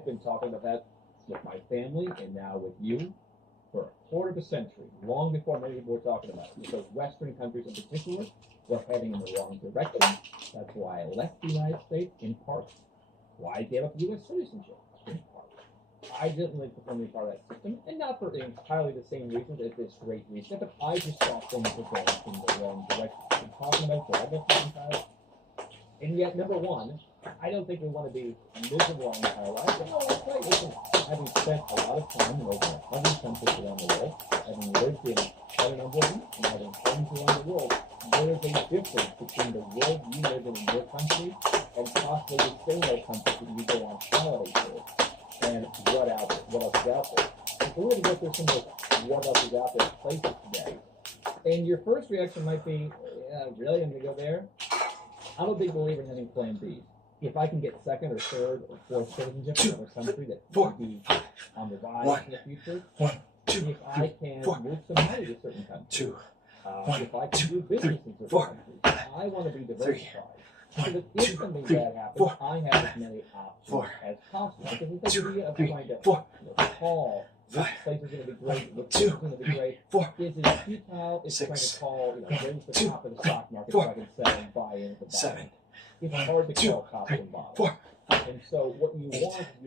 I've been talking about that with my family and now with you for a quarter of a century, long before many people were talking about it. Because Western countries in particular were heading in the wrong direction. That's why I left the United States, in part. Why I gave up U.S. citizenship, in part. I didn't like to be part of that system, and not for entirely the same reasons as this great reset, but I just saw things were going in the wrong direction. I'm talking about global empire. And yet, number one, I don't think we want to be miserable our entire lives. But no, that's right. Listen, having spent a lot of time in over 100 countries around the world, having lived in quite a number of them, and having friends around the world, there is a difference between the world you live in your country and possibly the similar country that you go on holiday to, and what else is out there. So we're going to go through some of what else is out there places today. And your first reaction might be, really, I'm going to go there? I'm a big believer in having plan B. If I can get second or third or fourth citizenship in another country that would be on the rise in the future, if I can move some money to certain countries, if I can do business in certain countries, I want to be diversified. So that if something bad happens, I have as many options as possible. Because it's the idea of trying to call which place is going to be great, which place is going to be great. Is it futile? It's trying to call, when's the top of the stock market so I can sell and buy in at the bottom. It's hard to call top and bottom. And so what you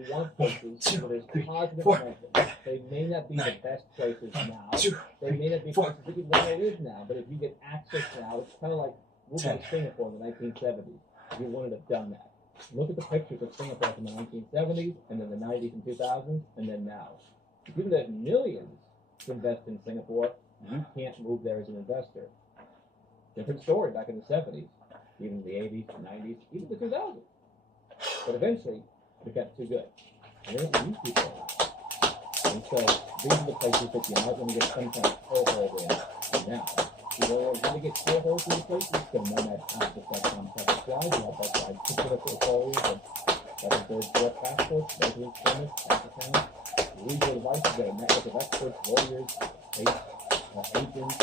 want places where there's positive momentum. They may not be the best places now. They may not be places that you want to live now, but if you get access now, it's kind of like moving to Singapore in the 1970s. You wouldn't have done that. Look at the pictures of Singapore from the 1970s, and then the 90s and 2000s, and then now. If you would have millions to invest in Singapore, you can't move there as an investor. Different story back in the 70s, even the 80s, the 90s, even the 2000s. But eventually, it got too good. And then it used people around. And so these are the places that you might want to get some kind of toehold in now. You know how to get toeholds in the places? Go to nomadhouse.com/slides. You have that slide. Consider portfolios of second, third, fourth passports, residence permits, bank accounts. Legal advice, you've got a network of experts, lawyers, agents,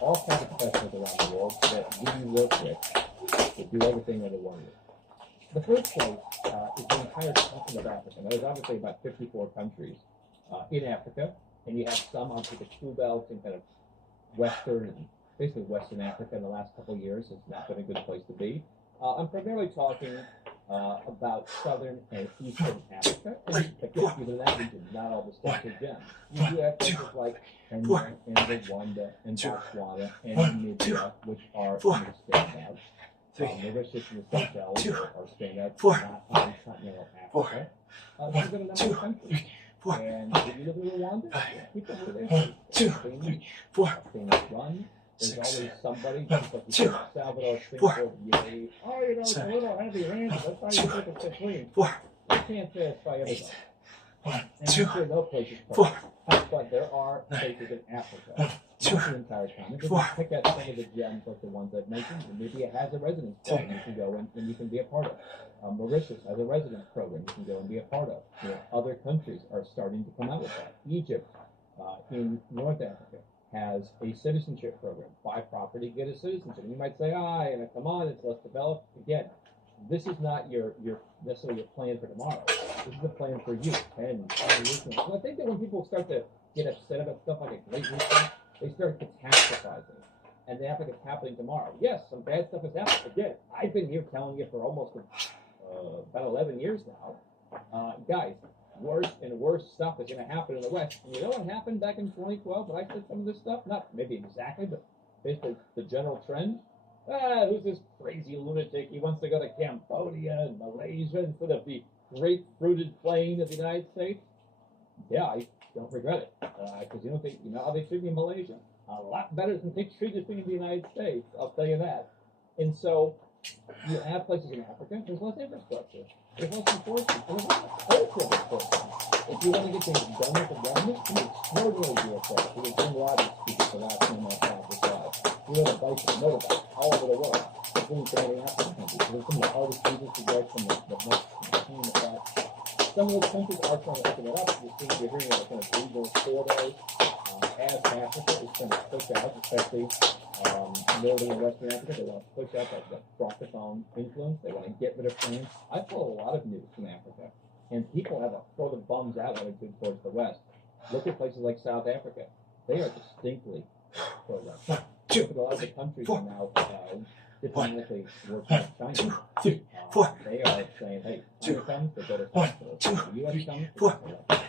all kinds of professionals around the world that we work with to do everything under one roof. The first place is the entire continent of Africa. Now, there's obviously about 54 countries in Africa, and you have some onto the two belts in kind of basically Western Africa in the last couple of years. It's not been a good place to be. I'm primarily talking about Southern and Eastern Africa, and again, even that region, not all the states are gems. You do have places like Kenya and Rwanda and Botswana and Namibia, which are standouts. Mauritius and the Seychelles are standouts, not continental Africa. You've got a number of countries. And if you live in Rwanda, people who are there, things run. There's always somebody, just like you said, Salvador, Singapore, yay. Oh, it's a little heavy random. That's how you keep it so clean. You can't satisfy everybody. And I'm sure no places but there are places in Africa, not the entire continent. If you pick out some of the gems like the ones I've mentioned, maybe it has a residence program you can go in and you can be a part of. Mauritius has a residence program you can go and be a part of. Other countries are starting to come out with that. Egypt in North Africa has a citizenship program. Buy property, get a citizenship. And you might say, come on, it's less developed. Again, this is not necessarily your plan for tomorrow. This is a plan for you, 10, 20 years from now. So I think that when people start to get upset about stuff like a great reset, they start catastrophizing. And they act like it's happening tomorrow. Yes, some bad stuff has happened. Again, I've been here telling you for almost about 11 years now. Guys, worse and worse stuff is going to happen in the West. And you know what happened back in 2012 when I said some of this stuff? Not maybe exactly, but basically the general trend. Who's this crazy lunatic? He wants to go to Cambodia and Malaysia instead of the grapefruited plain of the United States. Yeah, I don't regret it. Because you know how they treat me in Malaysia? A lot better than they treat us in the United States, I'll tell you that. And so you have places in Africa, there's less infrastructure. There's less enforcement. And there's less cultural enforcement. If you want to get things done with the government, you extraordinarily bureaucratic. You would bring lobby speakers for last time I found this out. You have a bicycle, motorbike, all over the world, including some of the African countries. So there's some of the hardest regions to get from the most contained the fact. Some of those countries are trying to open it up. You're hearing about kind of regional corridors. As Africa is trying to push out, especially Northern and Western Africa, they want to push out that francophone influence. They want to get rid of France. I follow a lot of news from Africa. And people have a throw the bums out attitude towards the West. Look at places like South Africa. They are distinctly pro-Russian. Look at a lot of the countries are now diplomatically working with China. They are saying, hey, China comes, they go to South Africa. The U.S. comes, they go to South Africa.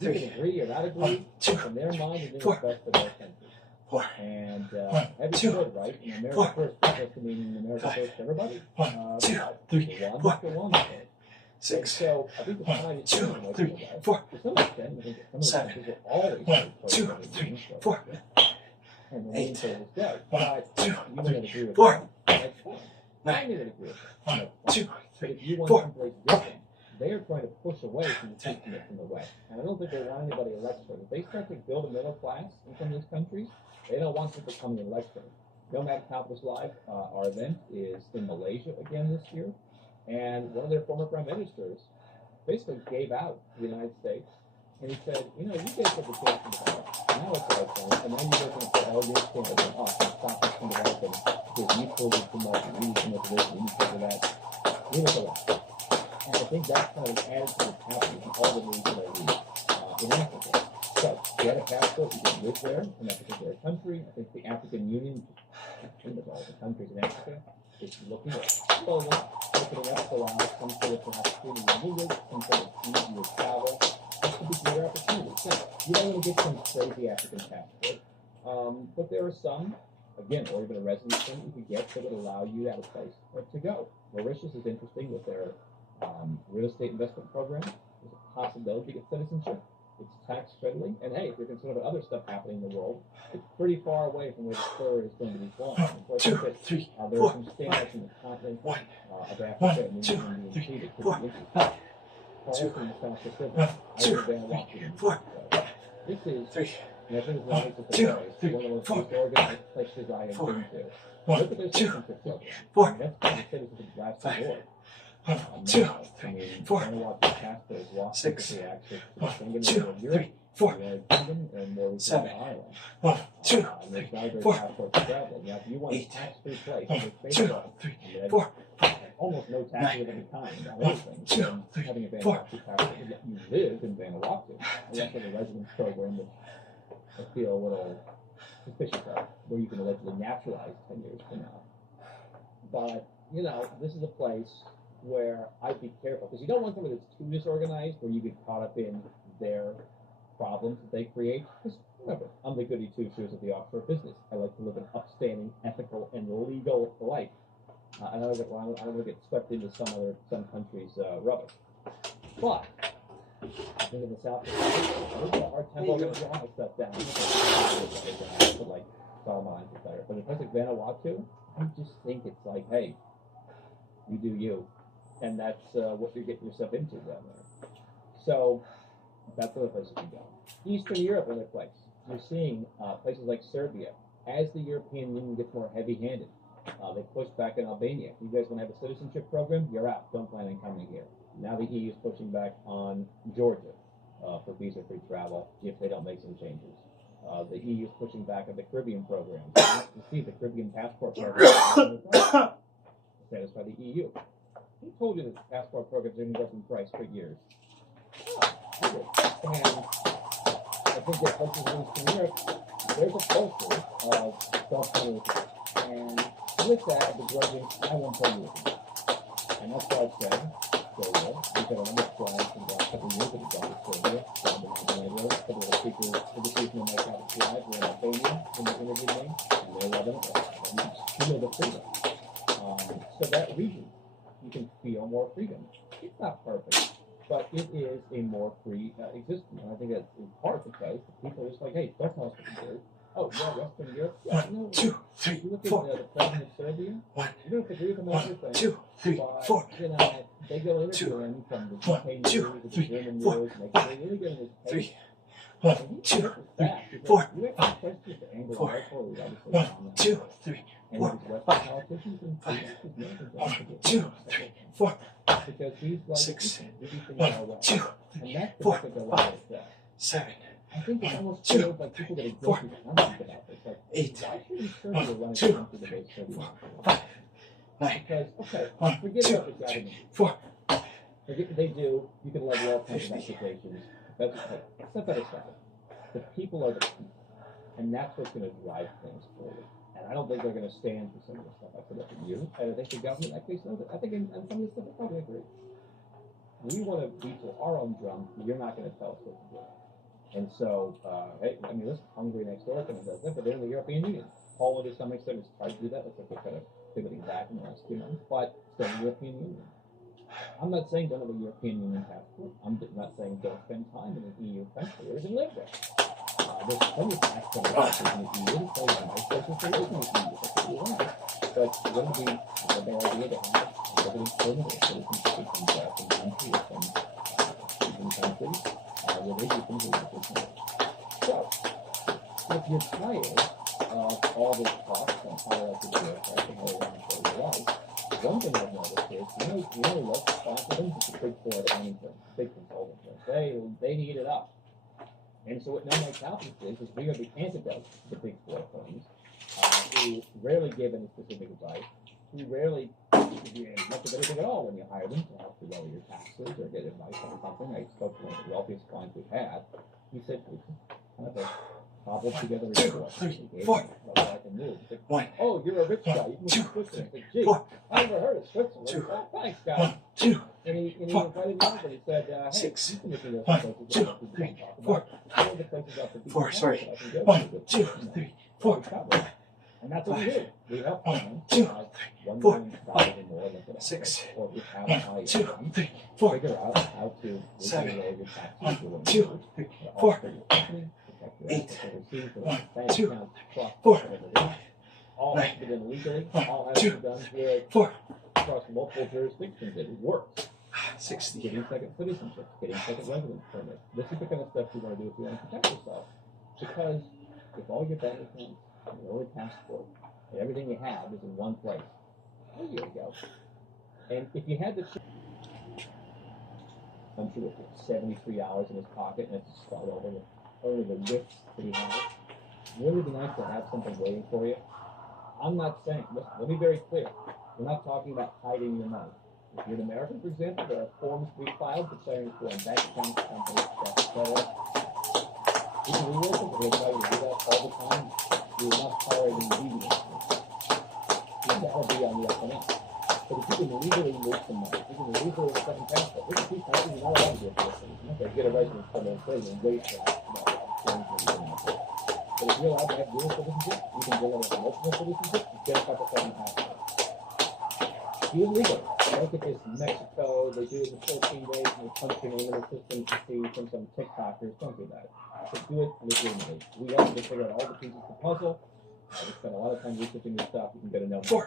You can agree or not agree, from their mind, they're doing what's best for their country. And that'd be good, right? In America first, that's supposed to mean America first for everybody. One. And so I think the time is coming away from the West. To some extent, I think that some of the countries will always be and the main thing is good. But you may not agree with that. That's fine. I may not agree with that. But if you want someplace different, they are trying to push away from the teaching from the West. And I don't think they want anybody lecturing. If they start to build a middle class in some of these countries, they don't want people coming and lecturing. No Matter Capitalist Live, our event is in Malaysia again this year. And one of their former prime ministers basically gave out to the United States. And he said, you know, you guys have the chance to develop. Now it's our turn. And now you guys are going to put all your standards on us and stop us from developing. Because you pulled it from us. We need to make this. We need to do that. Leave it alone. And I think that's kind of added to what's happening in all the news that I read in Africa. So, you had a passport, you can live there in that particular country. I think the African Union, with all the countries in Africa, is looking at slowly opening up to allow some sort of perhaps freedom of movement, some sort of easier travel. That could be greater opportunities. Now, you don't want to get some crazy African passport, but there are some, again, or even a residence permit you could get that would allow you to have a place to go. Mauritius is interesting with their real estate investment program. There's a possibility to get citizenship. It's tax friendly, and hey, if you're concerned about other stuff happening in the world, it's pretty far away from where the spur is going to be flying. So I think that there are some standouts in the continent of Africa and the Indian Sea that could be interesting. Also in the South Pacific, I've been watching. This is, and I think it's one of the most disorganized places I have been to. Look at their citizenship program. That's kind of citizenship last resort. I mean, Vanuatu passports walk typically access to the Scandinavian of Europe, the United Kingdom, and more recently Ireland. And there's not a great passport to travel. Now, if you want a tax-free place, it's baseball. Almost no taxes of any kind on anything. So having a Vanuatu passport, you live in Vanuatu. And that's in a residence program, which I feel a little suspicious of, where you can allegedly naturalize 10 years from now. But, you know, this is a place where I'd be careful, because you don't want somebody that's too disorganized where you get caught up in their problems that they create. Because remember, I'm the goody two-shoes of the offshore business. I like to live an upstanding, ethical, and legal life. I don't want to get swept into some country's rubbish. But I think in the South Pacific, our tempo is going to draw stuff down. Like Solomon, etc. But in a place like Vanuatu, I just think it's like, hey, you do you. And that's what you're getting yourself into down there. So that's other places you go. Eastern Europe, another place. You're seeing places like Serbia. As the European Union gets more heavy-handed, they push back in Albania. If you guys want to have a citizenship program, you're out. Don't plan on coming here. Now the EU is pushing back on Georgia for visa-free travel if they don't make some changes. The EU is pushing back on the Caribbean program. You see the Caribbean passport program satisfy the EU. Who told you that the passport programs didn't go from price for years? Oh, and I think that places in Eastern Europe, there's a culture of self-promotion. And with that, the begrudging, I won't tell you anything. And that's why I say, Serbia, we've got a number of flags in the last couple of years that have gone to Serbia. A couple of the speakers for the season of my campus live were in Albania when they interviewed me, and they're loving it. You know the freedom. So that region, you can feel more freedom. It's not perfect, but it is a more free existence. And I think that's in part because people are just like, hey, don't tell us what to do. Oh, yeah, Western Europe. Yeah, you know, 1, 2, 3, you look at 4. The president of Serbia. 1, you don't agree with them on everything. 1, 2, 3, but, 4. You know, they go interviewing from the UK news to the German news, and they really get in his head. 3, 1, 2, 3, 4. You have to question the Anglo American, 1, 2, 3. And these Western politicians and 1, 2, 3, 4. Because he's like 6, 1, 2, 3, 4, 5, 7. I think it almost feels like people that are guilty conscious about this. Like, 8, why shouldn't Serbia run a country the way Serbia 4, 5, 9. Because, okay, forget about the government. 4. They do. You can level all kinds of applications. That's not that aside. The people are the key, and that's what's going to drive things forward. And I don't think they're going to stand for some of the stuff I put up in you. And I think the government actually knows it. I think in some of the stuff I probably agree. We want to beat to our own drum. You're not going to tell us what to do. And so, hey, I mean, listen, Hungary next door kind of does that, but they're in the European Union. Poland, to some extent, has tried to do that. Looks like they're kind of pivoting back in the last 2 months, but still the European Union. I'm not saying don't have a European Union passport. I'm not saying don't spend time in an EU country or even live there. There's plenty of tax benefits in the EU. There's plenty of nice places to live in the EU. That's what we want. But it wouldn't be a bad idea to have everything permanent so we can take from country or from even countries where they do things a little differently. So, if you're tired of all this talk from how I like to do it, I think how I want to show your life, one thing I've noticed is, you know what confidence is a big four accounting firm, big consulting firm. They need it up. And so what No Mike happens is we are the antidote to the big four firms who rarely give any specific advice, who rarely give you much of anything at all when you hire them to help you lower your taxes or get advice on something. I spoke to one of the wealthiest clients we've had. He said, kind of a cobbled together report. 2, 3, 4. Said, oh, you're a rich guy. You can go to Switzerland. I said, gee, I never heard of Switzerland. Oh, thanks, guys. And he invited me over and he said, hey, 6. you can look at those 1, places 2, that 3, talk about. 4. All the places out the 4, sorry. 1, 2, 3, 4. And that's what we do. We help 1, 2, 3, 4, 5, 6, 1, 2, 3, 4, figure out how to 7, lower your taxes. 1, 2, 3, 4, 8, 1, 2, 4, all has to be done legally, all has to be done here 4, across multiple jurisdictions. It works. 60. Getting second citizenship, getting second residence permit. This is the kind of stuff you want to do if you want to protect yourself. Because if all your bank accounts, your only passport, and everything you have is in one place, where are you going to go? And if you had the country with 73 hours in his pocket and it's to start over with only the risks that he has, wouldn't it be nice to have something waiting for you? I'm not saying, listen, let me be very clear. We're not talking about hiding your money. If you're an American, for example, there are forms to be filed declaring foreign bank accounts, companies, etc. You can rework it, but we'll try to do that all the time. You will not tolerate any deviance. You've got to be on the up and up. But if you can legally move some money, if you can legally get second passport, there's a few countries you're not allowed to do it for. You're not going to get a residence permit in prison and wait for that. But if you're allowed to have dual citizenship, you can deliver multiple citizenship, get a couple second passports. Do it legally. Look at this Mexico, they do it in 14 days and they punch your name in the system to see from some TikTokers. Don't do that. But do it legitimately. We have to figure out all the pieces of the puzzle. We spend a lot of time researching this stuff. You can get a no more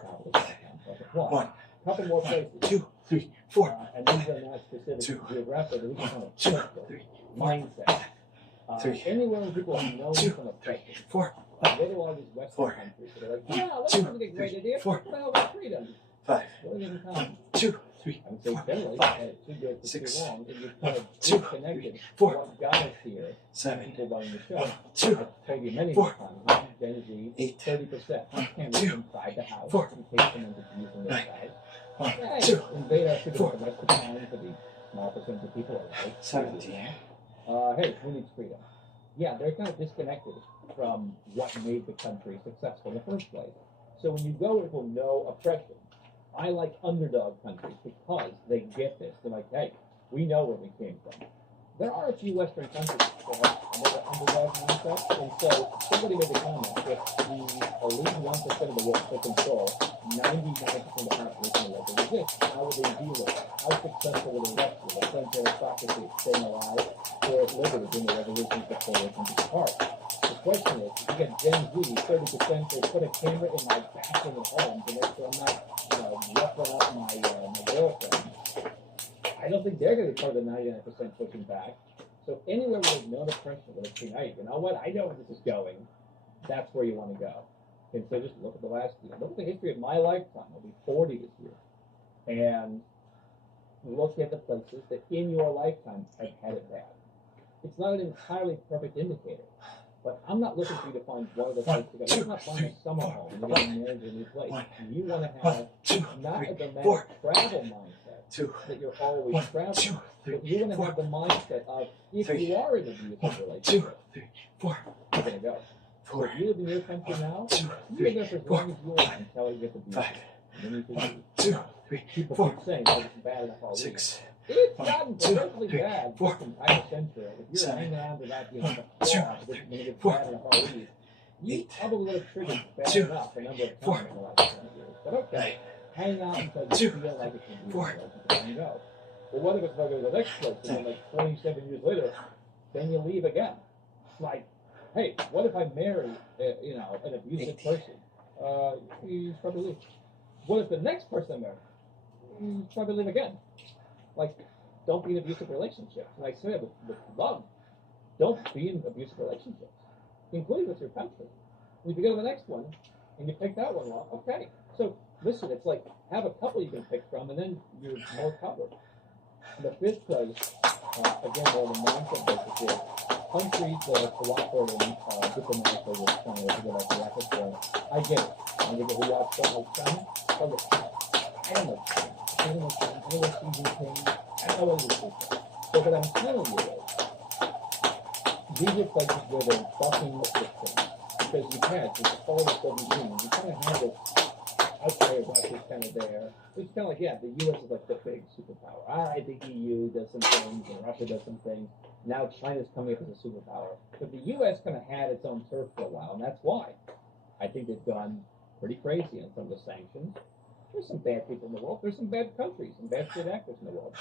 One. A couple more places. 2, 3, 4. And these are not specific geographically. We can kind of 2, 3, mindset. 3. Anywhere where people are known 2, from a 3, place. 4. They do all these Western countries. So they're like, yeah, that's a great idea. 4. Well, that's freedom. 5. What is it in common? 2, 3, I would say 4, generally, 5, too good for 6, too long, and you've kind of 2, disconnected 4, what got us here. 7, People running the show. 1, 2, I've told you many 4, times, Gen Z, 8, 30% cameras 2, inside the house 4, in case someone's abusing their 9, side. 1, Hey, 2, invade our freedom 4, the rest of the time for the small percentage of people are right. 17. Hey, who needs freedom? Yeah, they're kind of disconnected from what made the country successful in the first place. So when you go with no oppression, I like underdog countries because they get this. They're like, hey, we know where we came from. There are a few Western countries that have another underdog mindset, and so somebody made the comment, if the elite 1% of the world they control 99% of the population of the world exists, how will they deal with it? How successful will the rest of the French aristocracy staying alive or liberty during the revolutions before they can be apart? The question is, if you get Gen Z, 30%, they put a camera in my bathroom at home to make sure I'm not, roughing up my girlfriend. I don't think they're going to be part of the 99% pushing back. So anywhere where there's no oppression, where it's saying, hey, you know what, I know where this is going, that's where you want to go. And so just look at look at the history of my lifetime. I'll be 40 this year. And look at the places that in your lifetime have had it bad. It's not an entirely perfect indicator. But I'm not looking for you to find one of the places. You're not finding a summer home. You're going to manage a new place. You want to have not a dramatic travel mindset. that you're always traveling. 2, 3, But you're going to 4, have the mindset of, if 3, you are in an abusive 1, 2, relationship, 3, 4, you're going to go. So 4, if you live in your country now, 2, you live 3, there for as 4, long as you want until you get the visa. 5, And then you can 1, leave. 2, 3, People 4, keep saying, oh, it's bad enough, I'll leave. 6, It's 1, gotten 2, terribly 3, bad 4, this entire century. If you're 7, hanging on to that, you 1, know, 2, the this is going to get 4, bad enough, I'll leave. You 8, probably would have triggered bad 2, enough a number of 4, times in the last 20 years. But okay, hang out until you 2, feel like it's going to be 4, and you go. But what if it's going to go to the next place, and then like 27 years later, then you leave again? Like, hey, what if I marry, you know, an abusive person? You probably leave. What if the next person I marry? You probably leave again. Like, don't be in abusive relationships. And I say with love, don't be in abusive relationships, including with your country. If you go to the next one and you pick that one well, okay. So listen, it's like have a couple you can pick from, and then you're more covered. The fifth place, again, where the mindset basis is countries that are cooperating diplomatically with China to get out the rapid point. I get it. I get it. We watch stuff like China. Oh, look, I don't know China. I don't know China. I don't know Xi Jinping. I don't know all these people. So what I'm telling you is, these are places where they're bucking with things. Because you've had, since the fall of the Soviet Union, you kind of have this, okay, Russia's kind of there. It's kind of like, yeah, the U.S. is like the big superpower. All right, the EU does some things, and Russia does some things. Now China's coming up as a superpower. But the U.S. kind of had its own turf for a while, and that's why. I think they've gone pretty crazy on some of the sanctions. There's some bad people in the world. There's some bad countries and bad state actors in the world.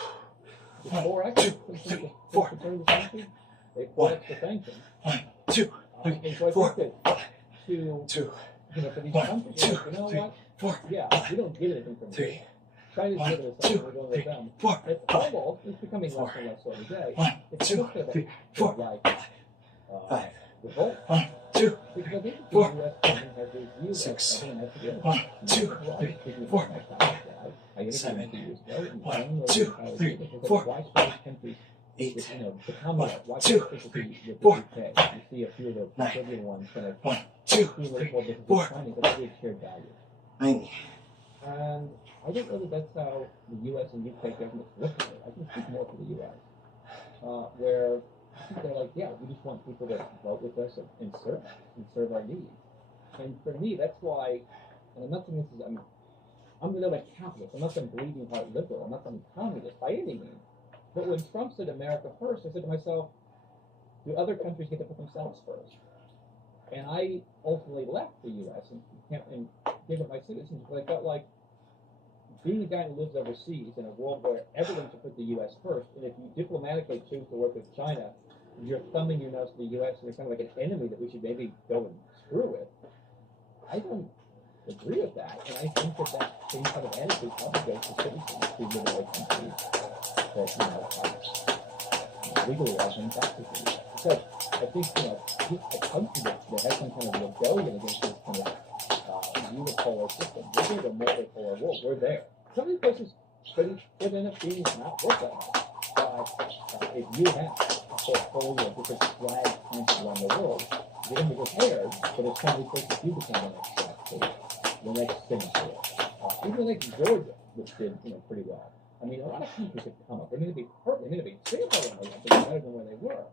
There's 4 actors in the sanctions. They 4 extra sanctions. 1, 2, 3, And so I 4, think that 2, you know, for these 1, countries, 2, like, you know 3, what? 4, Yeah, we don't get anything from 3, them. China's 1, giving us 2, something, we're going 3, with them. 4, It's 5, almost, it's becoming 4, less and less every day. 1, It's 2, just gonna 3, 4, like 5, revolt. 1, 2, Because I think the 4, U.S. government has this view 6, of that's good. 1, 2, 3, 4, I get 7, it 2 years ago. 1, 2, 3, 4, Why should countries 8, you know, the Commonwealth, why 2, can't it be 3, with 4, the UK? You see a few of the 9, Caribbean ones kind of 1, 2, 3, 4, China, but they have shared value. 9. And I don't know that that's how the U.S. and UK governments look at it. I can speak more for the U.S., where I think they're like, yeah, we just want people to vote with us and serve our needs. And for me, that's why, and I'm not saying this is, I'm a capitalist. I'm not some bleeding heart liberal. I'm not some communist by any means. But when Trump said America first, I said to myself, do other countries get to put themselves first? And I ultimately left the U.S. and gave up my citizenship. But I felt like being a guy who lives overseas in a world where everyone should put the U.S. first, and if you diplomatically choose to work with China, you're thumbing your nose to the U.S. and you're kind of like an enemy that we should maybe go and screw with. I don't agree with that, and I think that same kind of attitude probably goes to citizens who live in other countries that, you know, are legally and practically. So I think, you know, a country that has some kind of rebellion against this kind of unipolar system, we're in a multipolar world, we're there. Some of these places could end up being not worth that much. But if you have a portfolio of different flag countries around the world, you're going to be prepared for the some of these places you become the next state, the next Singapore, even the next Georgia, which did, you know, pretty well. I mean, a lot of countries have come up. They may not be perfect. They may not be Singapore, but they're better than where they were.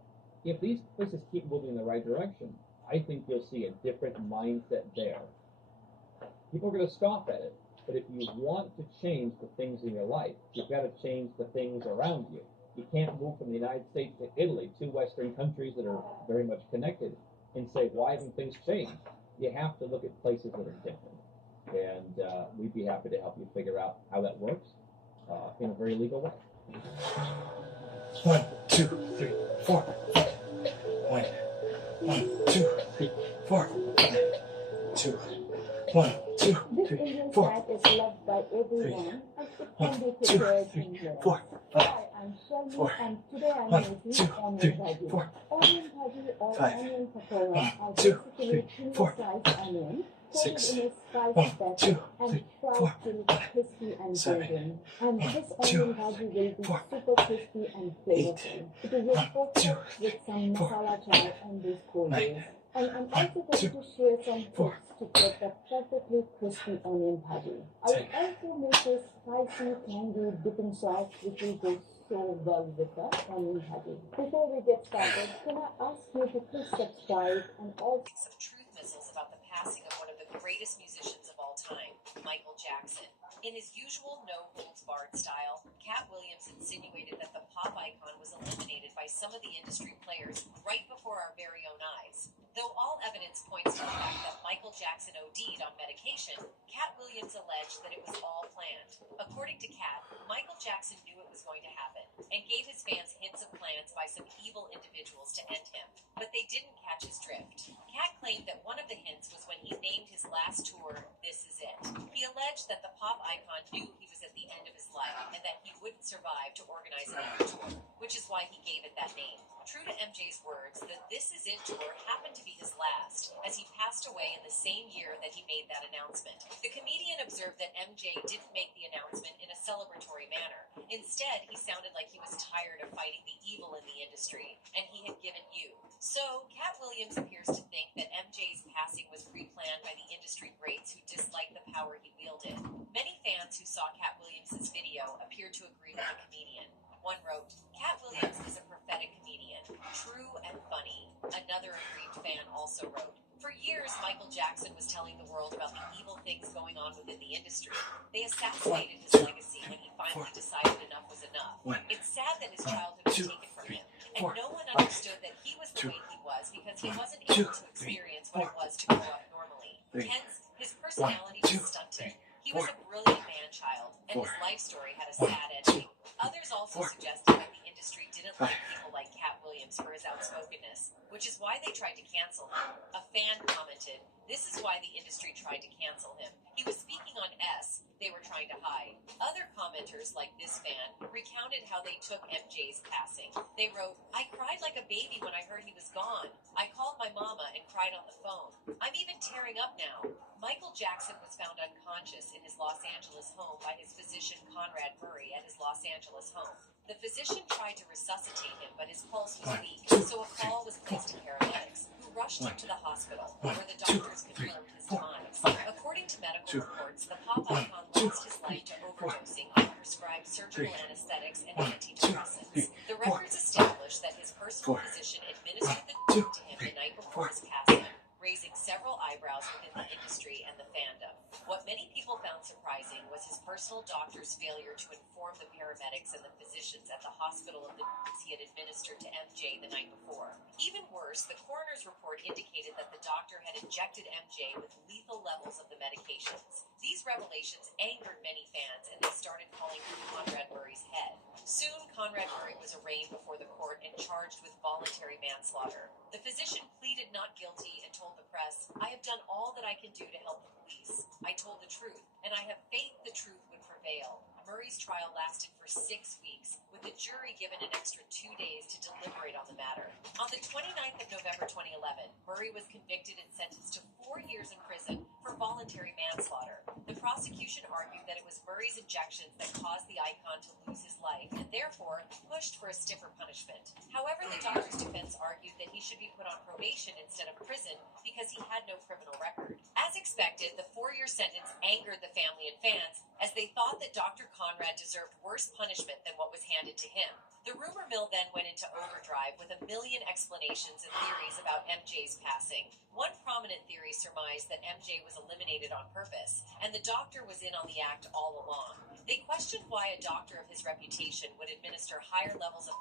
If these places keep moving in the right direction, I think you'll see a different mindset there. People are going to scoff at it, but if you want to change the things in your life, you've got to change the things around you. You can't move from the United States to Italy, 2 Western countries that are very much connected, and say, why haven't things changed? You have to look at places that are different. And we'd be happy to help you figure out how that works in a very legal way. 1, 2, 3, 4, 5. 1, 2, 3, 4, 5. 2, 1, 2, 3, 4. This is loved by everyone. 1, 2, 3, 4, 5. Hi, I'm Shirley, 4. and today I'm 1, making 2, onion 3, bhaji. 4. Onion bhaji or 5. onion pakora 1, are 2, basically 3, 4. finger-sized onion, coated 6. in a spice 1, batter 2, and 3, fried 4. till crispy and 7. golden. And 1, this 2, onion bhaji will be 4. super crispy and flavorful. It is 1, perfect 2, with some 4. masala chai on these cold 9. days. And I'm also going to share some tips to get a perfectly crispy onion bhaji. I will also make a spicy tangy dipping sauce which will go so well with the onion bhaji. Before we get started, can I ask you to please subscribe and also Some truth missiles about the passing of one of the greatest musicians of all time, Michael Jackson. In his usual no-holds-barred style, Cat Williams insinuated that the pop icon was eliminated by some of the industry players right before our very own eyes. Though all evidence points to the fact that Michael Jackson OD'd on medication, Cat Williams alleged that it was all planned. According to Cat, Michael Jackson knew it was going to happen and gave his fans hints of plans by some evil individuals to end him, but they didn't catch his drift. Cat claimed that one of the hints was when he named his last tour, This Is It. He alleged that the pop icon knew he was at the end of his life and that he wouldn't survive to organize another tour, which is why he gave it that name. True to MJ's words, the This Is It tour happened to be his last, as he passed away in the same year that he made that announcement. The comedian observed that MJ didn't make the announcement in a celebratory manner. Instead, he sounded like he was tired of fighting the evil in the industry, and he had given you. So, Cat Williams appears to think that MJ's passing was pre-planned by the industry greats who disliked the power he wielded. Many fans who saw Cat Williams' video appeared to agree with the comedian. One wrote, Cat Williams is a prophetic comedian, true and funny. Another aggrieved fan also wrote, for years, Michael Jackson was telling the world about the evil things going on within the industry. They assassinated his legacy when he finally decided enough was enough. It's sad that his childhood was taken from him, and no one understood that he was the way he was because he wasn't able to experience what it was to grow up normally. Hence, his personality was stunted. He was a brilliant man-child, and his life story had a sad ending. Others also suggested that the industry didn't like people like Cat Williams for his outspokenness, which is why they tried to cancel him. A fan commented, this is why the industry tried to cancel him. He was speaking on S they were trying to hide. Other commenters, like this fan, recounted how they took MJ's passing. They wrote, I cried like a baby when I heard he was gone. I called my mama and cried on the phone. I'm even tearing up now. Michael Jackson was found unconscious in his Los Angeles home by his physician Conrad Murray at his Los Angeles home. The physician tried to resuscitate him, but his pulse was weak, so a call was placed to paramedics, who rushed him to the hospital, where the doctors confirmed his demise. According to medical reports, the pop icon lost his life to overdosing on prescribed surgical anesthetics and antidepressants. The records establish that his personal physician administered the drug to him the night before his passing, raising several eyebrows within the industry and the fandom. What many people found surprising was his personal doctor's failure to inform the paramedics and the physicians at the hospital of the drugs he had administered to MJ the night before. Even worse, the coroner's report indicated that the doctor had injected MJ with lethal levels of the medications. These revelations angered many fans, and they started calling for Conrad Murray's head. Soon, Conrad Murray was arraigned before the court and charged with voluntary manslaughter. The physician pleaded not guilty and told the press, I have done all that I can do to help the police. I told the truth, and I have faith the truth would prevail. Murray's trial lasted for 6 weeks, with the jury given an extra 2 days to deliberate on the matter. On the 29th of November 2011, Murray was convicted and sentenced to 4 years in prison for voluntary manslaughter. The prosecution argued that it was Murray's injections that caused the icon to lose his life, and therefore pushed for a stiffer punishment. However, the doctor's defense argued that he should be put on probation instead of prison because he had no criminal record. As expected, the 4-year sentence angered the family and fans, as they thought that Dr. Conrad deserved worse punishment than what was handed to him. The rumor mill then went into overdrive with a million explanations and theories about MJ's passing. One prominent theory surmised that MJ was eliminated on purpose, and the doctor was in on the act all along. They questioned why a doctor of his reputation would administer higher levels of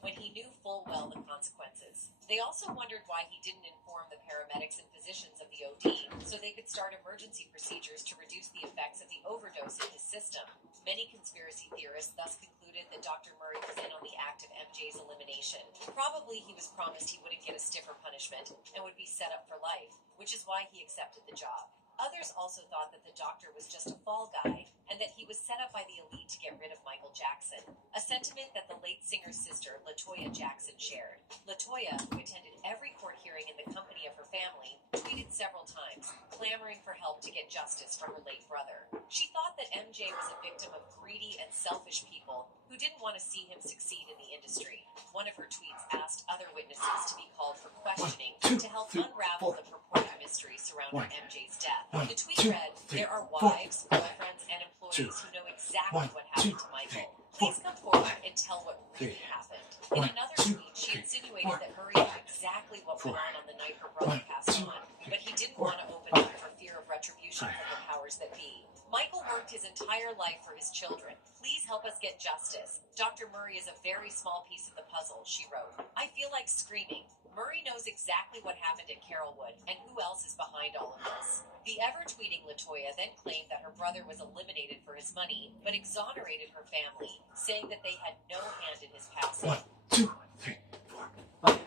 when he knew full well the consequences. They also wondered why he didn't inform the paramedics and physicians of the OD so they could start emergency procedures to reduce the effects of the overdose in his system. Many conspiracy theorists thus concluded that Dr. Murray was in on the act of MJ's elimination. Probably he was promised he wouldn't get a stiffer punishment and would be set up for life, which is why he accepted the job. Others also thought that the doctor was just a fall guy and that he was set up by the elite to get rid of Michael Jackson, a sentiment that the late singer's sister, LaToya Jackson, shared. LaToya, who attended every court hearing in the company of her family, tweeted several times, clamoring for help to get justice from her late brother. She thought that MJ was a victim of greedy and selfish people who didn't want to see him succeed in the industry. One of her tweets asked other witnesses to be called for questioning to help unravel the purported mystery surrounding MJ's death. The tweet read, "There are wives, girlfriends, and employees who know exactly what happened to Michael. Please come forward and tell what really happened." In another tweet, she insinuated that Murray knew exactly what went on the night her brother passed on, but he didn't want to open up for fear of retribution from the powers that be. Michael worked his entire life for his children. Please help us get justice. Dr. Murray is a very small piece of the puzzle, she wrote. I feel like screaming. Murray knows exactly what happened at Carrollwood, and who else is behind all of this. The ever-tweeting LaToya then claimed that her brother was eliminated for his money, but exonerated her family, saying that they had no hand in his passing. 1, 2, 3, 4, 5.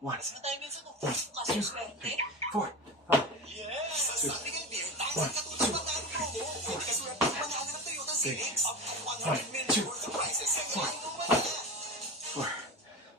1, 2, 3, 4, 5. 6,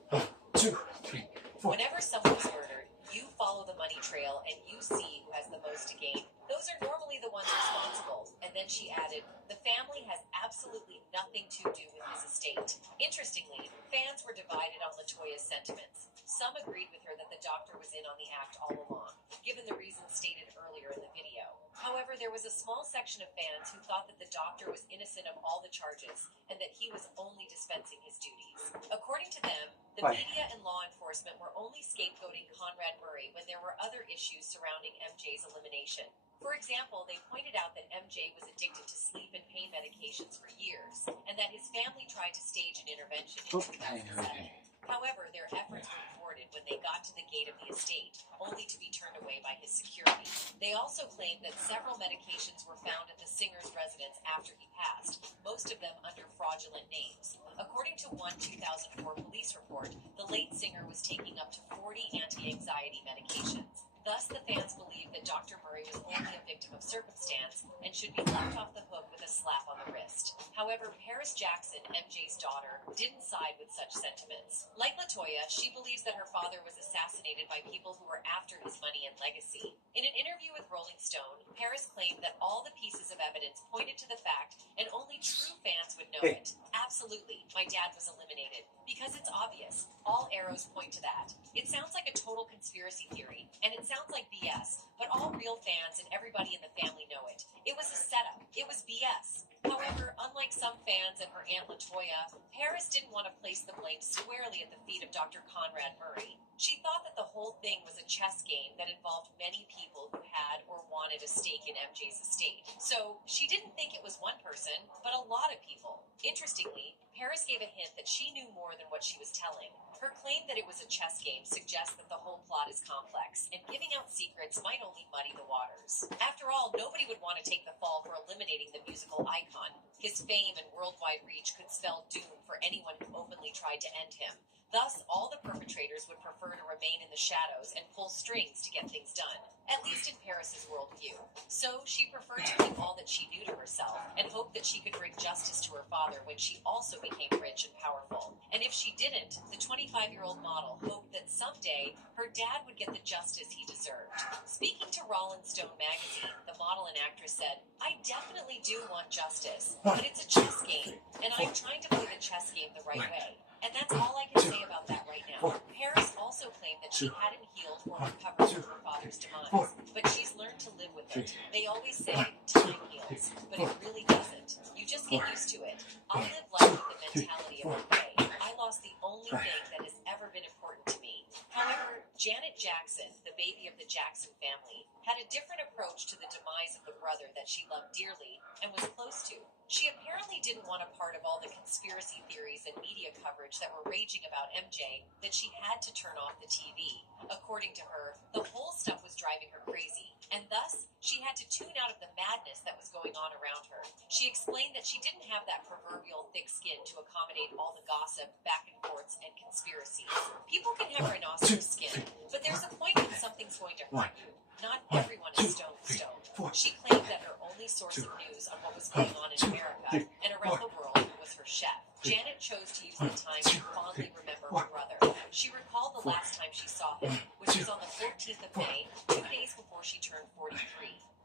1, 2, 3, 4. Whenever someone is murdered, you follow the money trail and you see who has the most to gain. Those are normally the ones responsible. And then she added, the family has absolutely nothing to do with his estate. Interestingly, fans were divided on LaToya's sentiments. Some agreed with her that the doctor was in on the act all along, given the reasons stated earlier in the video. However, there was a small section of fans who thought that the doctor was innocent of all the charges and that he was only dispensing his duties. According to them, the media and law enforcement were only scapegoating Conrad Murray when there were other issues surrounding MJ's elimination. For example, they pointed out that MJ was addicted to sleep and pain medications for years, and that his family tried to stage an intervention in 2007. However, their efforts were thwarted when they got to the gate of the estate, only to be turned away by his security. They also claimed that several medications were found at the singer's residence after he passed, most of them under fraudulent names. According to one 2004 police report, the late singer was taking up to 40 anti-anxiety medications. Thus, the fans believed that Dr. Murray was only a victim of circumstance and should be left off the hook with a slap on the wrist. However, Paris Jackson, MJ's daughter, didn't side with such sentiments. Like LaToya, she believes that her father was assassinated by people who were after his money and legacy. In an interview with Rolling Stone, Paris claimed that all the pieces of evidence pointed to the fact, and only true fans would know it. Absolutely, my dad was eliminated. Because it's obvious. All arrows point to that. It sounds like a total conspiracy theory, and it sounds like BS, but all real fans and everybody in the family know it. It was a setup. It was BS. However, unlike some fans and her Aunt LaToya, Paris didn't want to place the blame squarely at the feet of Dr. Conrad Murray. She thought that the whole thing was a chess game that involved many people who had or wanted a stake in MJ's estate. So, she didn't think it was one person, but a lot of people. Interestingly, Paris gave a hint that she knew more than what she was telling. Her claim that it was a chess game suggests that the whole plot is complex, and giving out secrets might only muddy the waters. After all, nobody would want to take the fall for eliminating the musical icon. His fame and worldwide reach could spell doom for anyone who openly tried to end him. Thus, all the perpetrators would prefer to remain in the shadows and pull strings to get things done, at least in Paris's worldview. So, she preferred to keep all that she knew to herself and hoped that she could bring justice to her father when she also became rich and powerful. And if she didn't, the 25-year-old model hoped that someday her dad would get the justice he deserved. Speaking to Rolling Stone magazine, the model and actress said, I definitely do want justice, but it's a chess game, and I'm trying to play the chess game the right way. And that's all I can say about that right now. Paris also claimed that she hadn't healed or recovered from her father's demise, but she's learned to live with it. They always say, time heals, but it really doesn't. You just get used to it. I'll live life with the mentality of okay, I lost the only thing that has ever been important to me. However, Janet Jackson, the baby of the Jackson family, had a different approach to the demise of the brother that she loved dearly and was close to. She apparently didn't want a part of all the conspiracy theories and media coverage that were raging about MJ that she had to turn off the TV. According to her, the whole stuff was driving her crazy, and thus, she had to tune out of the madness that was going on around her. She explained that she didn't have that proverbial thick skin to accommodate all the gossip, back and forths, and conspiracies. People can have rhinoceros skin, but there's a point when something's going to hurt you. Not everyone is stone to stone. She claimed that her only source of news on what was going on in America and around the world was her chef. Janet chose to use the time to fondly remember her brother. She recalled last time she saw him, which was on the 14th of May, 2 days before she turned 43.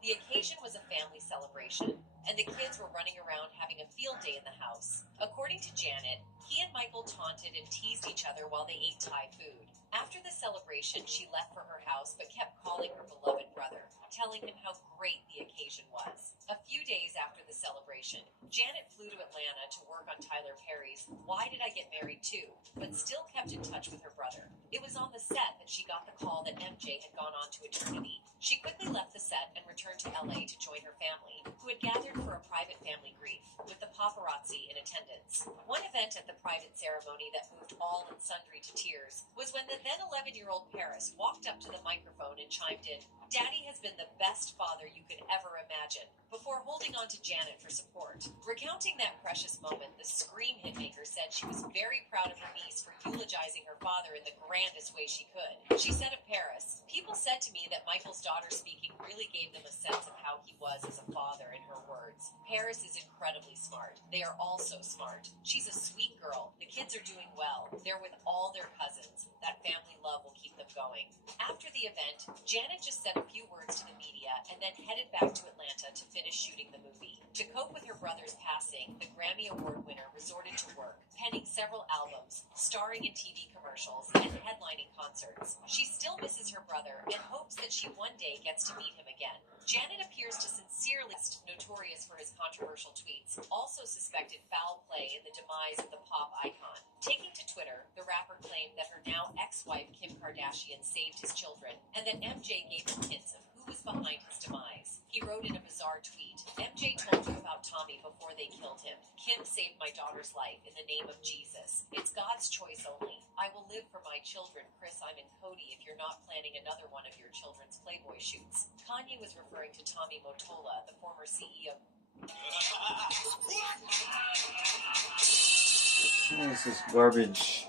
The occasion was a family celebration, and the kids were running around having a field day in the house. According to Janet, he and Michael taunted and teased each other while they ate Thai food. After the celebration, she left for her house but kept calling her beloved brother, telling him how great the occasion was. A few days after the celebration, Janet flew to Atlanta to work on Tyler Perry's Why Did I Get Married Too?, but still kept in touch with her brother. It was on the set that she got the call that MJ had gone on to eternity. She quickly left the set and returned to LA to join her family, who had gathered for a private family grief, with the paparazzi in attendance. One event at the private ceremony that moved all and sundry to tears was when the then 11-year-old Paris walked up to the microphone and chimed in, "Daddy has been the best father you could ever imagine," before holding on to Janet for support. Recounting that precious moment, the Scream hitmaker said she was very proud of her niece for eulogizing her father in the grandest way she could. She said of Paris, "People said to me that Michael's daughter speaking really gave them a sense of how he was as a father," in her words. Paris is incredibly smart. They are all so smart. She's a sweet girl. The kids are doing well. They're with all their cousins. That family love will keep them going. After the event, Janet just said a few words to the media and then headed back to Atlanta to finish shooting the movie. To cope with her brother's passing, the Grammy Award winner resorted to work, penning several albums, starring in TV commercials, and headlining concerts. She still misses her brother and hopes that she one day gets to meet him again. Janet appears to sincerely, notorious for his controversial tweets, also suspected foul play in the demise of the pop icon. Taking to Twitter, the rapper claimed that her now ex-wife Kim Kardashian saved his children, and that MJ gave him hints of who was behind his demise. He wrote in a bizarre tweet, "MJ told you about Tommy before they killed him. Kim saved my daughter's life in the name of Jesus. It's God's choice only. I will live for my children, Chris, I'm in Cody if you're not planning another one of your children's Playboy shoots." Kanye was referring to Tommy Mottola, the former CEO. This is garbage.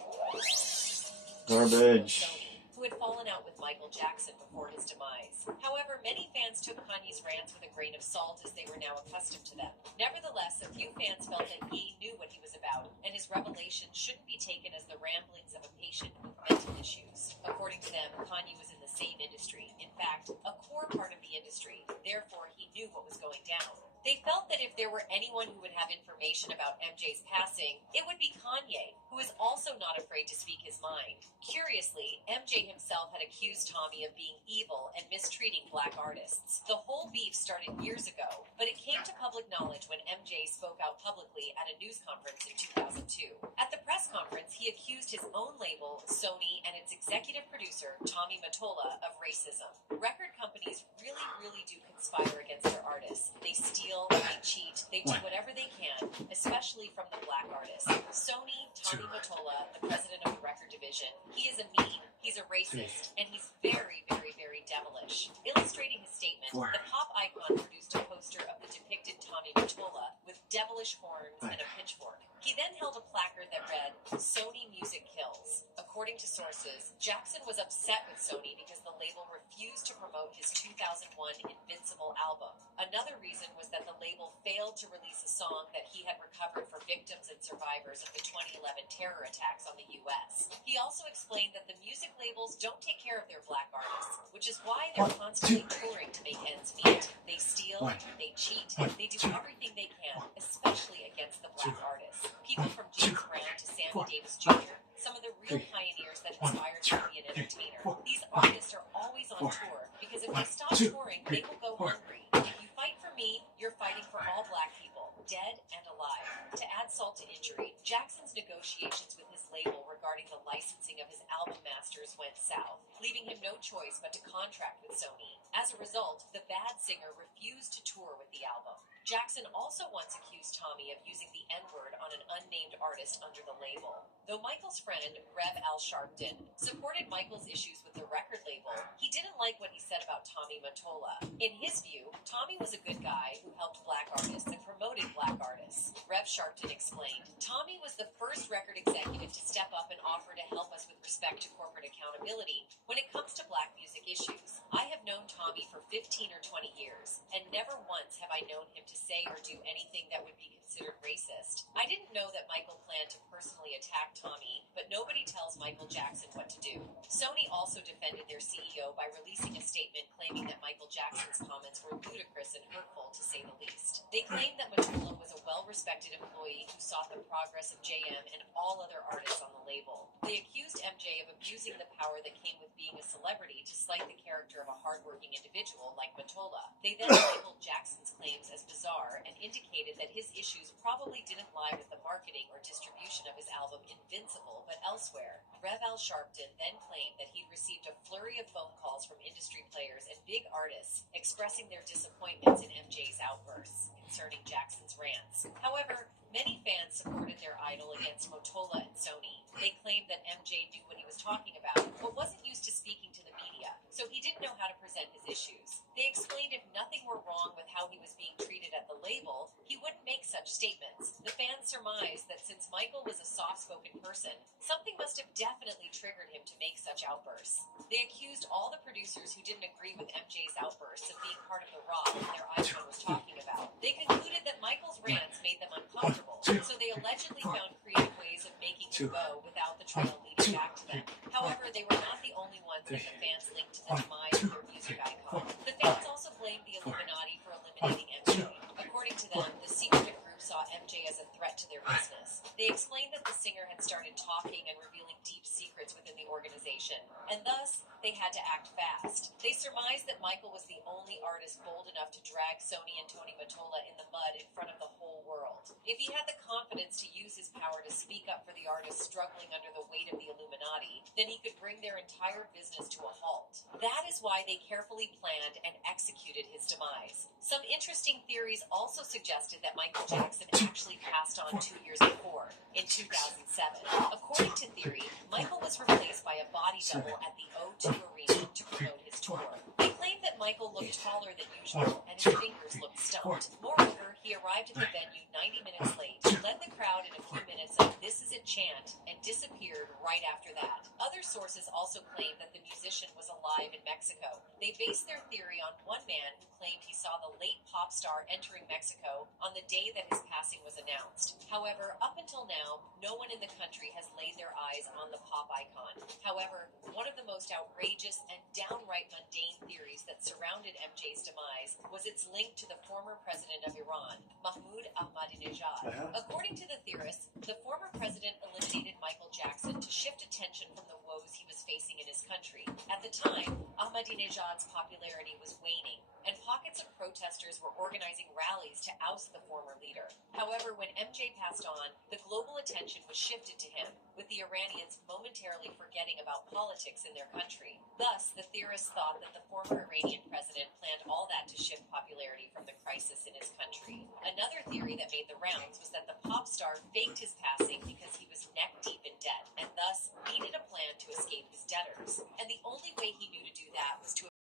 Garbage. Who had fallen out with Michael Jackson before his demise. However, many fans took Kanye's rants with a grain of salt as they were now accustomed to them. Nevertheless, a few fans felt that he knew what he was about, and his revelations shouldn't be taken as the ramblings of a patient with mental issues. According to them, Kanye was in the same industry. In fact, a core part of the industry. Therefore, he knew what was going down. They felt that if there were anyone who would have information about MJ's passing, it would be Kanye, who is also not afraid to speak his mind. Curiously, MJ himself had accused Tommy of being evil and mistreating black artists. The whole beef started years ago, but it came to public knowledge when MJ spoke out publicly at a news conference in 2002. At the press conference, he accused his own label, Sony, and its executive producer, Tommy Mottola, of racism. Record companies really do conspire against their artists. They steal, they cheat, they do whatever they can, especially from the black artists. Sony, Tommy Mottola, the president of the record division, he is a mean, he's a racist, and he's very devilish. Illustrating his statement, the pop icon produced a poster of the depicted Tommy Mottola with devilish horns and a pitchfork. He then held a placard that read, "Sony Music Kills." According to sources, Jackson was upset with Sony because the label refused to promote his 2001 Invincible album. Another reason was that the label failed to release a song that he had recovered for victims and survivors of the 2011 terror attacks on the U.S. He also explained that the music labels don't take care of their black artists, which is why they're constantly touring to make ends meet. They steal, they cheat, they do everything they can, especially against the black artists. People from James Brown to Sammy Davis Jr., some of the real pioneers that inspired to be an entertainer. These artists are always on tour because if they stop touring, they will go hungry. If you fight for me, you're fighting for all black people, dead and alive. To add salt to injury, Jackson's negotiations with his label regarding the licensing of his album masters went south, leaving him no choice but to contract with Sony. As a result, the Bad singer refused to tour with the album. Jackson also once accused Tommy of using the N-word on an unnamed artist under the label. Though Michael's friend, Rev Al Sharpton, supported Michael's issues with the record label, he didn't like what he said about Tommy Mottola. In his view, Tommy was a good guy who helped black artists and promoted black artists. Rev Sharpton explained, "Tommy was the first record executive to step up and offer to help us with respect to corporate accountability when it comes to black music issues. I have known Tommy for 15 or 20 years, and never once have I known him to to say or do anything that would be considered racist. I didn't know that Michael planned to personally attack Tommy, but nobody tells Michael Jackson what to do. Sony also defended their CEO by releasing a statement claiming that Michael Jackson's comments were ludicrous and hurtful, to say the least. They claimed that Mottola was a well-respected employee who sought the progress of JM and all other artists on the label. They accused MJ of abusing the power that came with being a celebrity to slight the character of a hardworking individual like Mottola. They then labeled Jackson's claims as bizarre and indicated that his issues probably didn't lie with the marketing or distribution of his album Invincible, but elsewhere. Rev Al Sharpton then claimed that he'd received a flurry of phone calls from industry players and big artists expressing their disappointments in MJ's outbursts concerning Jackson's rants. However, many fans supported their idol against Mottola and Sony. They claimed that MJ knew what he was talking about, but wasn't used to speaking to the media, so he didn't know how to present his issues. They explained if nothing were wrong with how he was being treated at the label, he wouldn't make such statements. The fans surmised that since Michael was a soft-spoken person, something must have definitely triggered him to make such outbursts. They accused all the producers who didn't agree with MJ's outbursts of being part of the rock their icon was talking about. They concluded that Michael's rants made them uncomfortable, so they allegedly found creative ways of making him go without the trail leading back to them. However, they were not the only ones that the fans linked to the demise of their music icon. The fans also blamed the Illuminati for eliminating MJ. According to them, the secretive group saw MJ as a threat to their business. They explained that the singer had started talking and revealing deep secrets within the organization, and thus, they had to act fast. They surmised that Michael was the only artist bold enough to drag Sony and Tony Mottola in the mud in front of the whole world. If he had the confidence to use his power to speak up for the artists struggling under the weight of the Illuminati, then he could bring their entire business to a halt. That is why they carefully planned and executed his demise. Some interesting theories also suggested that Michael Jackson actually passed on 2 years before, in 2007. According to theory, Michael was replaced by a body double at the O2 Arena to promote his tour. They claimed that Michael looked taller than usual and his fingers looked stumped. Moreover, he arrived at the venue 90 minutes late, led the crowd in a few minutes of "This Is It" chant, and disappeared right after that. Other sources also claimed that the musician was alive in Mexico. They based their theory on one man who claimed he saw the late pop star entering Mexico on the day that his passing was announced. However, up until now, no one in the country has laid their eyes on the pop icon. However, one of the most outrageous and downright mundane theories that surrounded MJ's demise was its link to the former president of Iran, Mahmoud Ahmadinejad. According to the theorists, the former president eliminated Michael Jackson to shift attention from the woes he was facing in his country. At the time, Ahmadinejad's popularity was waning, and pockets of protesters were organizing rallies to oust the former leader. However, when MJ passed on, the global attention was shifted to him, with the Iranians momentarily forgetting about politics in their country. Thus, the theorists thought that the former Iranian president planned all that to shift popularity from the crisis in his country. Another theory that made the rounds was that the pop star faked his passing because he was neck-deep in debt, and thus needed a plan to escape his debtors. And the only way he knew to do that was to